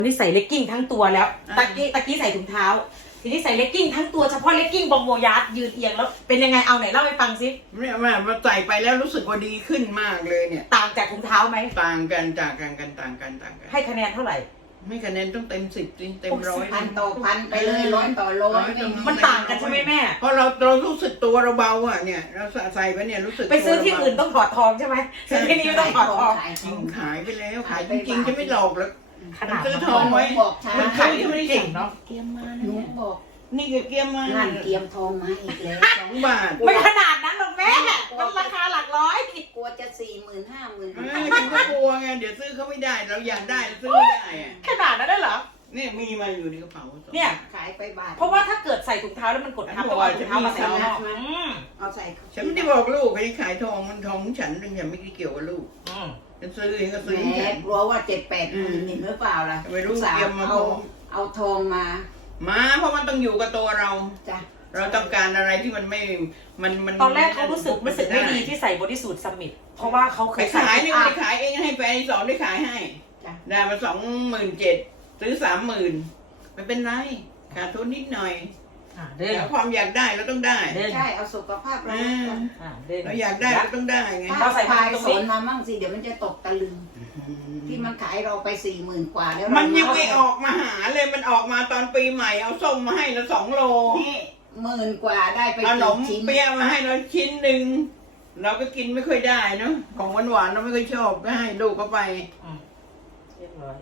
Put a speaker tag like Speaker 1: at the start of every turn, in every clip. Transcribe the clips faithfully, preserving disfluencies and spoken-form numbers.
Speaker 1: นี่ใส่เลกกิ้งทั้งตัวแล้วตะกี้ตะกี้ใส่ถุงเท้าทีนี้ใส่เลกกิ้งทั้งตัวเฉพาะเลกกิ้งบองโมยัดยืนเอียงแล้วเป็นยังไงเอาไหนเล่าให้ฟังซิ
Speaker 2: เนี่ยแม่มาใส่ไปแล้วรู้สึกว่าดีขึ้นมากเลยเนี่ย
Speaker 1: ต่างจากถุงเท้าไหม
Speaker 2: ต่างกันต่างกันกันต่างกันต่างกัน
Speaker 1: ให้คะแนนเท่าไหร่
Speaker 2: ไม่คะแนนต้องเต็มสิบจริงเต็มร้อย
Speaker 3: พันต่อพันไปเลยร้อยต่อร้อย
Speaker 1: มันต่างกันใช่ไหมแม่
Speaker 2: เพราะเราเรารู้สึกตัวเราเบาอ่ะเนี่ยเราใส่ไปเนี่ยรู้สึก
Speaker 1: ไปซื้อที่อื่นต้องถอดทองใช่ไหมซื้อที่นี่ไม่ต้องถอดทอง
Speaker 2: ขายไปแล้วขายจริงๆจะไม่หลอกแล้ว
Speaker 1: ขนาด
Speaker 2: ซื้อทองไว้
Speaker 1: มันขายไม่ได้เก่งเนาะ
Speaker 3: เกียมมาหนูบอก
Speaker 2: นี่คือเกียมมา
Speaker 3: นั่นเกียมทองมาอีกแล้ว
Speaker 2: สองบาท
Speaker 1: ไม่ขนาดนั้นหรอกแม่มันราคาหลักร้อย
Speaker 3: กลัวจะสี่หมื่นห้าหมื่น
Speaker 2: ฉันก็กลัวไงเดี๋ยวซื้อเขาไม่ได้เราอยากได้เราซื้อไม่ได้
Speaker 1: ขนาดนั้นได้เหรอ
Speaker 2: เนี่ยมีมาอยู่ในกระเป๋า
Speaker 1: เนี่ย
Speaker 3: ขายไปบาท
Speaker 1: เพราะว่าถ้าเกิดใส่ถุงเท้าแล้วมันกดทับตัวถุงเท้ามาใส่นอก
Speaker 3: เอาใส่
Speaker 2: ฉันไม่ได้บอกลูกให้ขายทองมันทองของฉันเรื่องอย่างไม่ได้เกี่ยวกับลูกฉันซื้อเองก็ซื้อ
Speaker 3: แหมกลัวว่าเจ็ดแปดหมื่นหรือเปล่าล่ะ
Speaker 2: ไม่รู้เตรียมมา
Speaker 3: เอาเอาทองมา
Speaker 2: มาเพราะมันต้องอยู่กับตัวเรา
Speaker 3: จ้ะ
Speaker 2: เราต้องการอะไรที่มันไม่มันมัน
Speaker 1: ตอนแรกเขารู้สึกรู้สึกไม่ดีที่ใส่บอดี้สูทซัมมิตเพราะว่าเขาเคย
Speaker 2: ขายนี่ไม่ได้ขายเองให้แฟนสอนได้ขายให้ได้มาสองหมื่นเจ็ดซื้อสามหมื่นไม่เป็นไรขาดทุนนิดหน่อยแต่ความอยากได้เราต้องได้
Speaker 3: ใช่เอาสุขภาพเรา
Speaker 2: เราอยากได้เราต้องได้ไง
Speaker 3: เราใส่พายสนมามั่งสิเดี๋ยวมันจะตกตะลึงที่มันขายเราไปสี่หมื่นกว่าแล้ว
Speaker 2: มันยังไม่ออกมาหาเลยมันออกมาตอนปีใหม่เอาส้มมาให้เราสองโล
Speaker 3: นี่หมื่นกว่าได้ไป
Speaker 2: ขนมเปี๊ยะมาให้เราชิ้นหนึ่งเราก็กินไม่ค่อยได้เนาะของหวานหวานเราไม่ค่อยชอบก็ให้ลูกเขาไป
Speaker 1: เรียบร้อย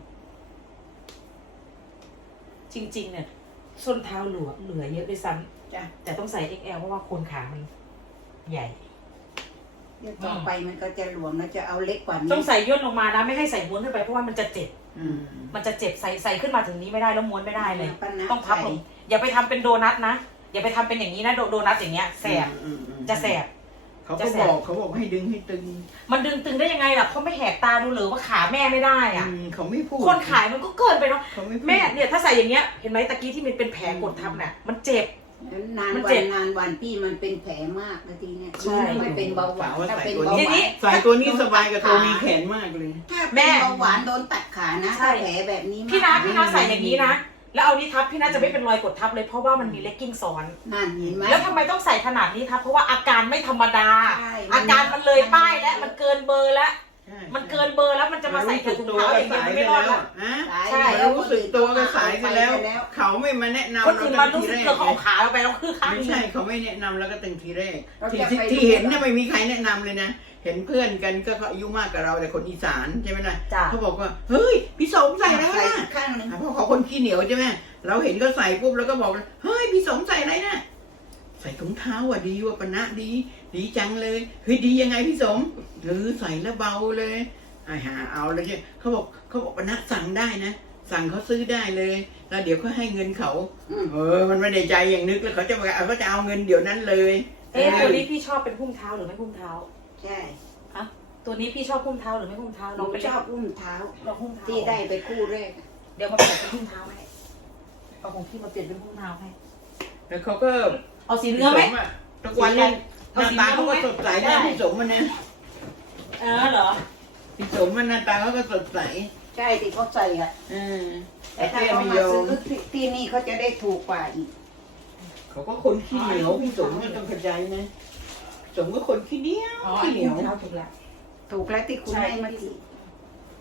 Speaker 1: จริงๆเนี่ยส้นเท้าเหลือเหลือเยอะด้วยซ้ำจ้ะแต่ต้องใส่ เอ็กซ์ แอล เพราะว่าโคนขามันใหญ่
Speaker 3: เดี๋ยวต่อไปมันก็จะหลวมแล้วจะเอาเล็กกว่านี้
Speaker 1: ต้องใส่ย่นลงมานะไม่ให้ใส่ม้วนขึ้นไปเพราะว่ามันจะเจ็บมันจะเจ็บใส่ใส่ขึ้นมาถึงนี้ไม่ได้แล้วม้วนไม่ได้เลยต้องพับลงอย่าไปทำเป็นโดนัทนะอย่าไปทำเป็นอย่างนี้นะโดนัทอย่างเงี้ยแสบจะแสบ
Speaker 2: เขาก็บอกเขาบอกให้ดึงให้ตึง
Speaker 1: มันดึงตึงได้ยังไงล่ะเขาไม่แหกตาดูหรือว่าขาแม่ไม่ได้อ่ะ
Speaker 2: เขาไม่พูด
Speaker 1: คนขายมันก็เกินไปเนาะแม่เนี่ยถ้าใส่อย่างเงี้ยเห็นไหมตะกี้ที่มันเป็นแผลกดทับน่ะมันเจ็บ
Speaker 3: นานวันนานวันพี่มันเป็นแผลมากนาทีเนี่ยไม่เป็นเบาหวานถ้าเป็นเบาหวาน
Speaker 2: ใส่ตัวนี้สบายกับตัวมีแขนมากเลย
Speaker 3: ถ้าเป็นเบาหวานโดนตัดขานะถ้าแผลแบบนี้
Speaker 1: พี่นาพี่นาใส่อย่างนี้นะแล้วเอานี้ทับพี่น่าจะไม่เป็นรอยกดทับเลยเพราะว่ามันมีเลกกิ้งซ้อน
Speaker 3: นั่นเห็นไหม
Speaker 1: แล้วทำไมต้องใส่ขนาดนี้ทับเพราะว่าอาการไม่ธรรมดาอาการมันเลยป้ายแล้วมันเกินเบอร์แล้วมันเกินเบอร์แล้วมันจะมาใส่ถุงเท้าอย่างนี้ไม่รอดแล้ว
Speaker 2: ใช่แล้วรู้สึกตัวก็สายไปแล้วเขาไม่มาแนะนำ
Speaker 1: คนอื่นมารู้สึกเธอเขาขาเราไปแล้วคือข้าง
Speaker 2: ไม่ใช่เขาไม่แนะนำแล้วก็ตึงทีแรกที่ที่เห็นเนี่ยไม่มีใครแนะนำเลยนะเห็นเพื่อนกันก็อายุมากกว่าเราแต่คนอีสานใช่ไหมล่ะเขาบอกว่าเฮ้ยพี่สมใส่แล้วนะ
Speaker 3: ข้างนึง
Speaker 2: เพราะเขาคนขี้เหนียวใช่ไหมเราเห็นก็ใส่ปุ๊บแล้วก็บอกเฮ้ยพี่สมใส่อะไรนะใส่ถุงเท้าอ่ะดีว่ะปณะดีดีจังเลยเฮ้ยดียังไงพี่สมหรือใส่แล้วเบาเลยไอ้ห่าเอาเลยเนี่ยเขาบอกเขาบอกปณะสั่งได้นะสั่งเขาซื้อได้เลยแล้วเดี๋ยวเขาให้เงินเขาเออมันไม่ได้ใจอย่างนึกแล้วเขาจะเอาเขาจะเอาเงินเดี๋ยวนั้นเลย
Speaker 1: เอ๊ะตัวนี้พี่ชอบเป็นพุ่มเท้าหรือไม่พุ่มเท้า
Speaker 3: ใช่
Speaker 1: อะตัวนี้พี่ชอบพุ่มเท้าหรือไม่พุ่มเท้า
Speaker 3: เราไม่ชอบพุ่มเท้า
Speaker 1: เราพุ่มเท้า
Speaker 3: ที่ได้ไปคู่แรก
Speaker 1: เดี๋ยวมาเปลี่ยนเป็นพุ่มเท้าให้เอาของพี่มาเปลี่ยนเป็นพุ่มเท้าให้
Speaker 2: แล้วเขาก็
Speaker 1: เอาสีเนื้อไหม
Speaker 2: ทุกวันนี้หน้าตาเขาก็สดใสได้พี่สมมันเนี่ย
Speaker 1: เออเหรอ
Speaker 2: พี่สมมันหน้าตาเขาก็สดใส
Speaker 3: ใช่ที่เขาใส่อ่ะแต่ถ้าเขามาซื้อที่นี่เขาจะได้ถูกกว่าอีก
Speaker 2: เขาก็คนขี้เหนียวพี่สมมันต้องเข้าใจนะสมก็คนขี้เหนียวขี้เหนียว
Speaker 3: ถูกแล้วถูกแล้วที่คุณให้มาที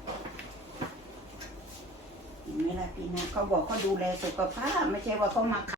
Speaker 3: เห็นไหมล่ะพี่นะเขาบอกเขาดูแลสุขภาพไม่ใช่ว่าเขามา